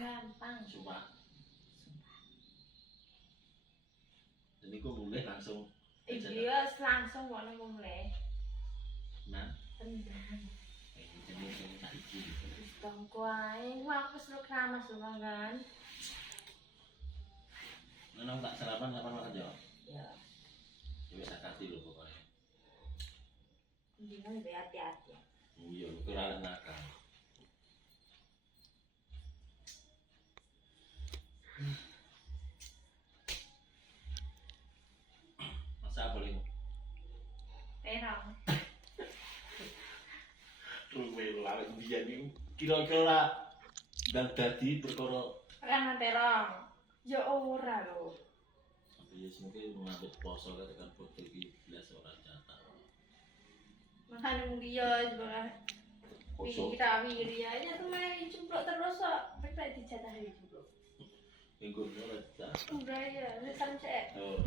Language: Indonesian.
gampang. Sumpah. Dan itu mulai langsung. Iya, langsung kok nang mulai. Nah, Tenang. ini tak iki. Wis tongko ae. Wah, wis lu keramas lho kan. Nang tak sarapan kapan makan yo? Ya. Wis sakati lho pokoknya. Mendingan lebih hati-hati. Iya, ora nakal. Masa boleh Terong. rumel lawet biyen niku kira-kira dan dadi perkara Kan terong. Ya ora lho. apa ya semoga ngambet poso kan botol iki belas ora jatah. Makanya dia juga Poso kita wiri aja tuh main cemplok terus kok. Sampai dijatahi dulu. minggu ora jatah. Udah ya, lisan cek. Oh.